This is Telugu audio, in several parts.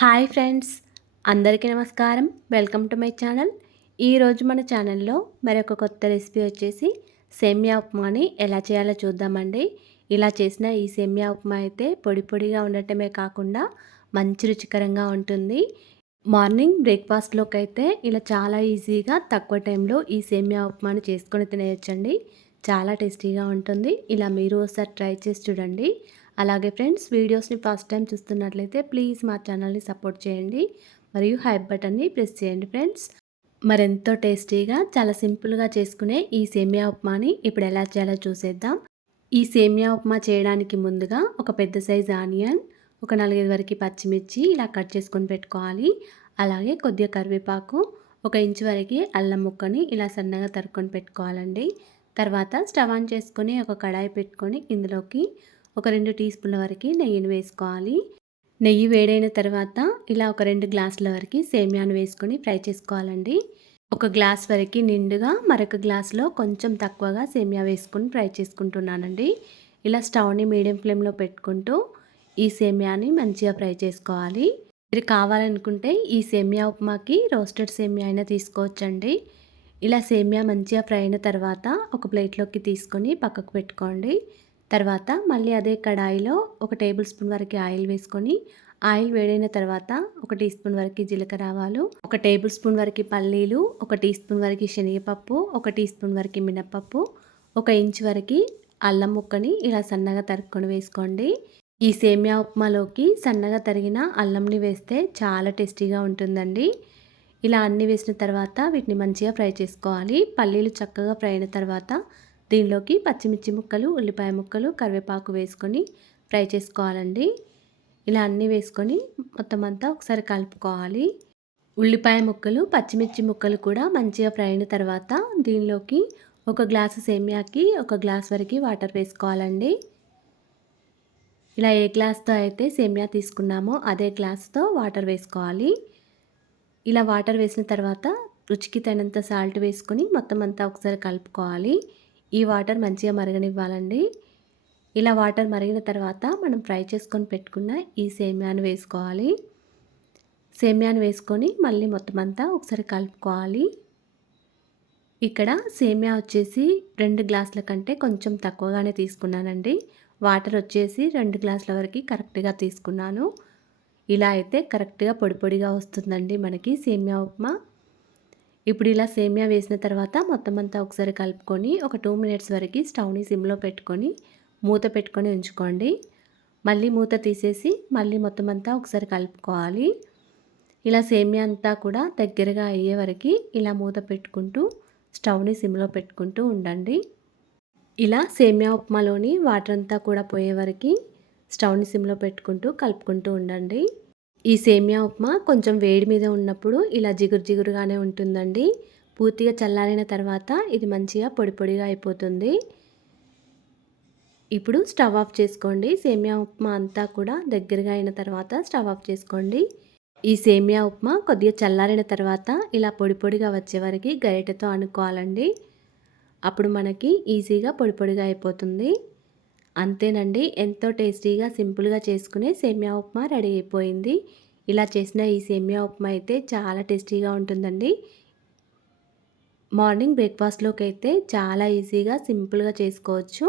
హాయ్ ఫ్రెండ్స్, అందరికీ నమస్కారం. Welcome to my channel. ఈరోజు మన ఛానల్లో మరొక కొత్త రెసిపీ వచ్చేసి సేమియా ఉప్మాని ఎలా చేయాలో చూద్దామండి. ఇలా చేసిన ఈ సేమియా ఉప్మా అయితే పొడి పొడిగా ఉండటమే కాకుండా మంచి రుచికరంగా ఉంటుంది. మార్నింగ్ బ్రేక్ఫాస్ట్లోకి అయితే ఇలా చాలా ఈజీగా తక్కువ టైంలో ఈ సేమియా ఉప్మాని చేసుకొని తినేయచ్చండి. చాలా టేస్టీగా ఉంటుంది. ఇలా మీరు ఒకసారి ట్రై చేసి చూడండి. అలాగే ఫ్రెండ్స్, వీడియోస్ని ఫస్ట్ టైం చూస్తున్నట్లయితే ప్లీజ్ మా ఛానల్ని సపోర్ట్ చేయండి మరియు హైప్ బటన్ని ప్రెస్ చేయండి ఫ్రెండ్స్. మరెంతో టేస్టీగా చాలా సింపుల్గా చేసుకునే ఈ సేమియా ఉప్మాని ఇప్పుడు ఎలా చేయాలో చూసేద్దాం. ఈ సేమియా ఉప్మా చేయడానికి ముందుగా ఒక పెద్ద సైజు ఆనియన్, ఒక 4-5 వరకు పచ్చిమిర్చి ఇలా కట్ చేసుకొని పెట్టుకోవాలి. అలాగే కొద్దిగా కరివేపాకు, 1 ఇంచు వరకు అల్లం ముక్కని ఇలా సన్నగా తరుక్కొని పెట్టుకోవాలండి. తర్వాత స్టవ్ ఆన్ చేసుకొని ఒక కడాయి పెట్టుకొని ఇందులోకి ఒక 2 టీ స్పూన్ల వరకు నెయ్యిని వేసుకోవాలి. నెయ్యి వేడైన తర్వాత ఇలా ఒక 2 గ్లాసుల వరకు సేమియాను వేసుకొని ఫ్రై చేసుకోవాలండి. ఒక గ్లాస్ వరకు నిండుగా, మరొక గ్లాసులో కొంచెం తక్కువగా సేమియా వేసుకొని ఫ్రై చేసుకుంటున్నానండి. ఇలా స్టవ్ని మీడియం ఫ్లేమ్లో పెట్టుకుంటూ ఈ సేమియాని మంచిగా ఫ్రై చేసుకోవాలి. మీరు కావాలనుకుంటే ఈ సేమియా ఉప్మాకి రోస్టెడ్ సేమియా అయినా తీసుకోవచ్చండి. ఇలా సేమియా మంచిగా ఫ్రై అయిన తర్వాత ఒక ప్లేట్లోకి తీసుకొని పక్కకు పెట్టుకోండి. తర్వాత మళ్ళీ అదే కడాయిలో ఒక టేబుల్ స్పూన్ వరకు ఆయిల్ వేసుకొని, ఆయిల్ వేడైన తర్వాత ఒక టీ స్పూన్ వరకు జీలకర్ర ఆవాలు, ఒక టేబుల్ స్పూన్ వరకు పల్లీలు, ఒక టీ స్పూన్ వరకు శనగపప్పు, ఒక టీ స్పూన్ వరకు మినపప్పు, 1 ఇంచు వరకు అల్లం ముక్కని ఇలా సన్నగా తరుక్కొని వేసుకోండి. ఈ సేమియా ఉప్మాలోకి సన్నగా తరిగిన అల్లంని వేస్తే చాలా టేస్టీగా ఉంటుందండి. ఇలా అన్నీ వేసిన తర్వాత వీటిని మంచిగా ఫ్రై చేసుకోవాలి. పల్లీలు చక్కగా ఫ్రై అయిన తర్వాత దీనిలోకి పచ్చిమిర్చి ముక్కలు, ఉల్లిపాయ ముక్కలు, కరివేపాకు వేసుకొని ఫ్రై చేసుకోవాలండి. ఇలా అన్నీ వేసుకొని మొత్తం అంతా ఒకసారి కలుపుకోవాలి. ఉల్లిపాయ ముక్కలు, పచ్చిమిర్చి ముక్కలు కూడా మంచిగా ఫ్రై అయిన తర్వాత దీనిలోకి ఒక గ్లాసు సేమియాకి 1 గ్లాస్ వరకు వాటర్ వేసుకోవాలండి. ఇలా ఏ గ్లాస్తో అయితే సేమియా తీసుకున్నామో అదే గ్లాస్తో వాటర్ వేసుకోవాలి. ఇలా వాటర్ వేసిన తర్వాత రుచికి తగినంత సాల్ట్ వేసుకొని మొత్తం అంతా ఒకసారి కలుపుకోవాలి. ఈ వాటర్ మంచిగా మరగనివ్వాలండి. ఇలా వాటర్ మరిగిన తర్వాత మనం ఫ్రై చేసుకొని పెట్టుకున్న ఈ సేమియాను వేసుకోవాలి. సేమియాను వేసుకొని మళ్ళీ మొత్తం అంతా ఒకసారి కలుపుకోవాలి. ఇక్కడ సేమియా వచ్చేసి 2 గ్లాసుల కంటే కొంచెం తక్కువగానే తీసుకున్నానండి. వాటర్ వచ్చేసి 2 గ్లాసుల వరకు కరెక్ట్గా తీసుకున్నాను. ఇలా అయితే కరెక్ట్గా పొడి పొడిగా వస్తుందండి మనకి సేమియా ఉప్మా. ఇప్పుడు ఇలా సేమియా వేసిన తర్వాత మొత్తం అంతా ఒకసారి కలుపుకొని ఒక 2 మినిట్స్ వరకు స్టవ్ని సిమ్లో పెట్టుకొని మూత పెట్టుకొని ఉంచుకోండి. మళ్ళీ మూత తీసేసి మళ్ళీ మొత్తం అంతా ఒకసారి కలుపుకోవాలి. ఇలా సేమియా అంతా కూడా దగ్గరగా అయ్యే వరకు ఇలా మూత పెట్టుకుంటూ స్టవ్ని సిమ్లో పెట్టుకుంటూ ఉండండి. ఇలా సేమియా ఉప్మాలోని వాటర్ అంతా కూడా పోయే వరకు స్టవ్ని సిమ్లో పెట్టుకుంటూ కలుపుకుంటూ ఉండండి. ఈ సేమియా ఉప్మా కొంచెం వేడి మీద ఉన్నప్పుడు ఇలా జిగురు జిగురుగానే ఉంటుందండి. పూర్తిగా చల్లారిన తర్వాత ఇది మంచిగా పొడి పొడిగా అయిపోతుంది. ఇప్పుడు స్టవ్ ఆఫ్ చేసుకోండి. సేమియా ఉప్మా అంతా కూడా దగ్గరగా అయిన తర్వాత స్టవ్ ఆఫ్ చేసుకోండి. ఈ సేమియా ఉప్మా కొద్దిగా చల్లారిన తర్వాత ఇలా పొడి పొడిగా వచ్చే వరకు గరిటెతో అనుకోవాలండి. అప్పుడు మనకి ఈజీగా పొడి పొడిగా అయిపోతుంది. అంతేనండి, ఎంతో టేస్టీగా సింపుల్గా చేసుకునే సేమియా ఉప్మా రెడీ అయిపోయింది. ఇలా చేసిన ఈ సేమియా ఉప్మా అయితే చాలా టేస్టీగా ఉంటుందండి. మార్నింగ్ బ్రేక్ఫాస్ట్లోకి అయితే చాలా ఈజీగా సింపుల్గా చేసుకోవచ్చు.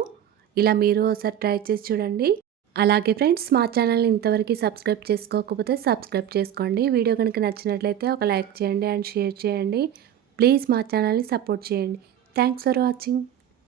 ఇలా మీరు ఒకసారి ట్రై చేసి చూడండి. అలాగే ఫ్రెండ్స్, మా ఛానల్ని ఇంతవరకు సబ్స్క్రైబ్ చేసుకోకపోతే సబ్స్క్రైబ్ చేసుకోండి. వీడియో కనుక నచ్చినట్లయితే ఒక లైక్ చేయండి అండ్ షేర్ చేయండి. ప్లీజ్ మా ఛానల్ని సపోర్ట్ చేయండి. Thanks for watching.